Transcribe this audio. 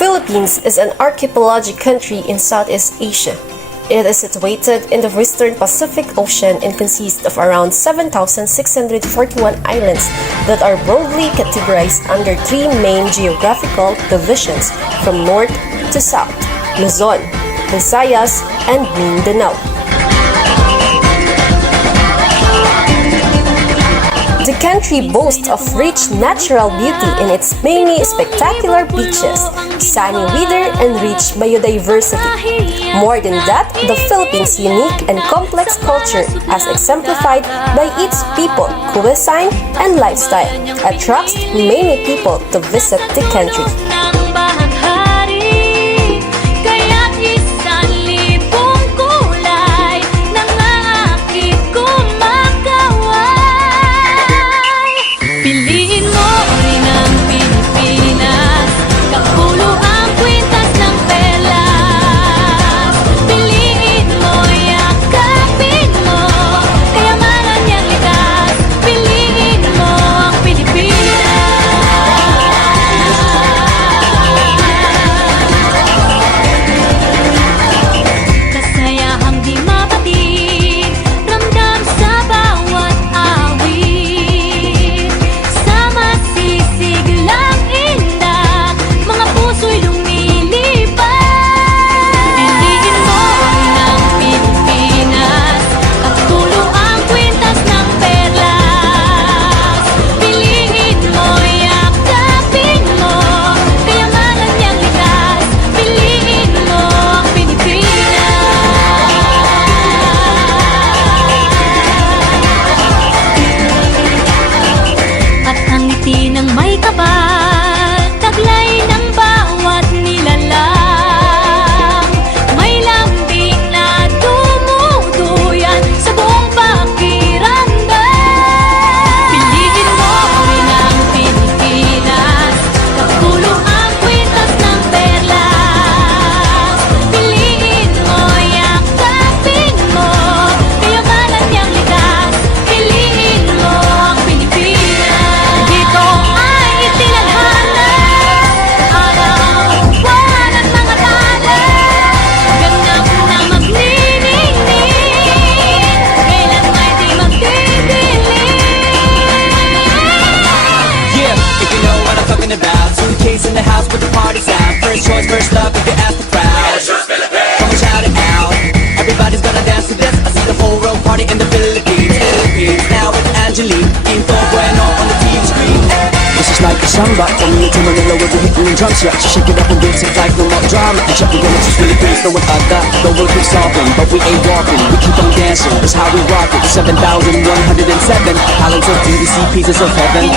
Philippines is an archipelagic country in Southeast Asia. It is situated in the western Pacific Ocean and consists of around 7,641 islands that are broadly categorized under three main geographical divisions from north to south: Luzon, Visayas, and Mindanao. The country boasts of rich natural beauty in its many spectacular beaches, sunny weather, and rich biodiversity. More than that, the Philippines' unique and complex culture, as exemplified by its people, cuisine, and lifestyle, attracts many people to visit the country. In the house with the party's out. First choice, first love, if you ask the crowd. Come on, shout it out. Everybody's gonna dance to this. I see the whole world party in the Philippines. Now with Angelique, Quinto Bueno on the TV screen. This is like a samba. From me to Manila with the hitting and drums. Yeah, shake it up and dance it like no more drama. And check it out, it's Philippines. Know what I got? The world keeps solving, but we ain't walking. We keep on dancing. That's how we rock it. 7,107 islands of DDC, pieces of heaven.